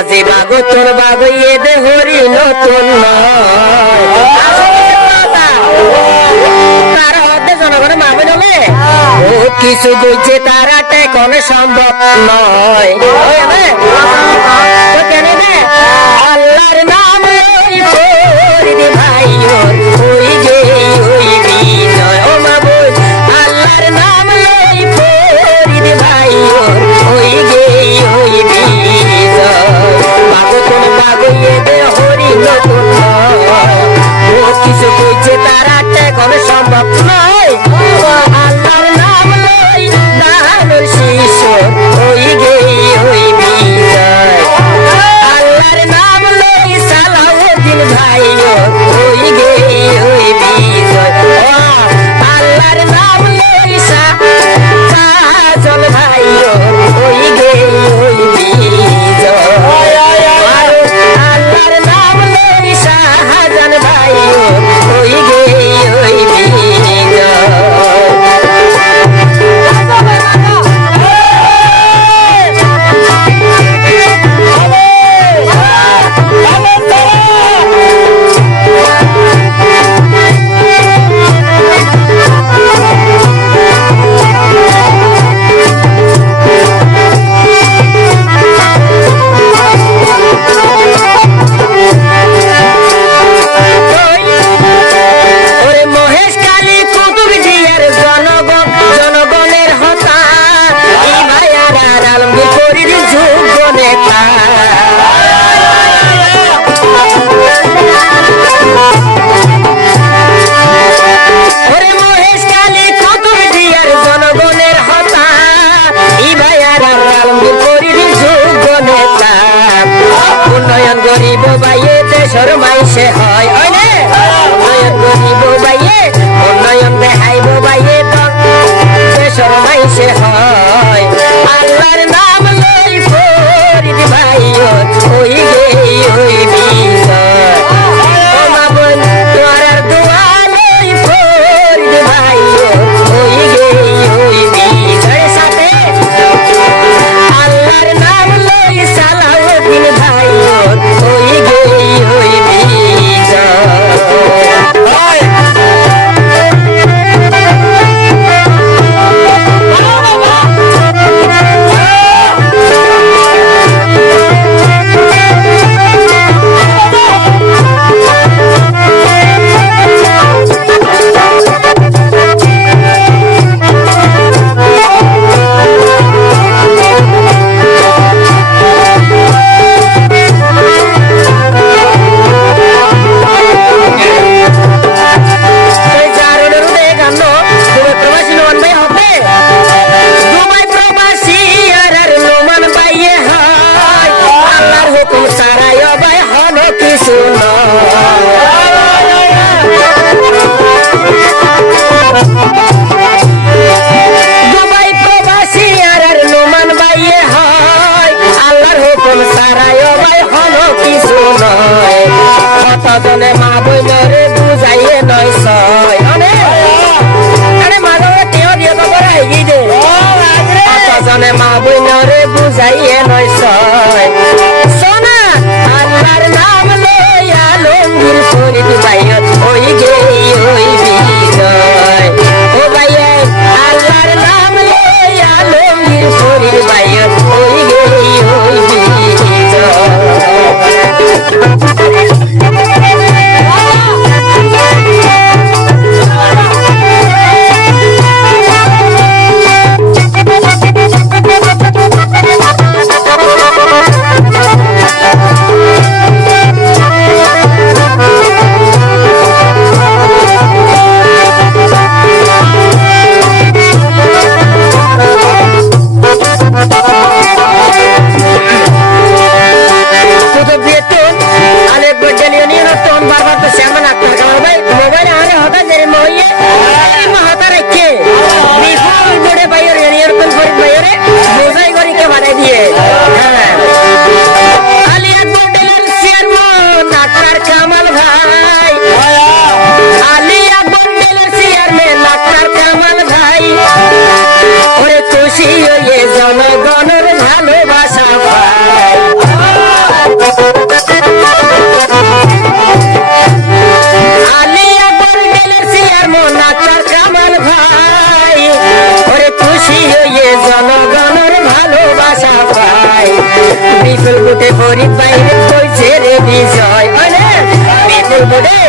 আজি বাগো তোর বাগো এ দে হরি নতুন তারা হতে জনগণের মামে নলে ও কিছু বুঝছে তারা টেকন সম্ভব নয় কেন আল্লাহর নাম ভাই ওই গে ওই বিজয় ও মাবুদ আল্লাহর নাম ভাই ওই গে ওই বিজয় বাবু কোন বাগুয়ে দে হরি নতুন ও কিছু বুঝছে তারা টেকন সম্ভব নয় আল্লাহর নাম লই দানোর শিষ্য ওই গে ওই বিজয় আল্লাহর নাম লই সালাউদ্দিন ভাই ওই গে ওই বিজয় আল্লাহর নাম লই সাজল ভাই ওই গে ওই বিজয় আল্লাহর নাম লই শাহজান ভাই ওই গে ওই বিজয় উন্নয়ন গরিব বাইয়ে দেশের মাইসে হয় উন্নয়ন গরিব বাইয়ে উন্নয়ন দেখাইব বাইয়ে দেশের মাইসে হয় আল্লাহর নাম লই ফরিদ ভাই ওই গে ওই বিজয় ও মাবুদ তোরার দোয়া লই ফরিদ ভাই ওই গে ওই বিজয় সাথে আল্লাহর নাম লই সালাউদ্দিন ভাই ওই গে ওই বিজয় বিপুল বুটে ফরিদ বাইরে কইছে রে বিজয় বিপুল বুটে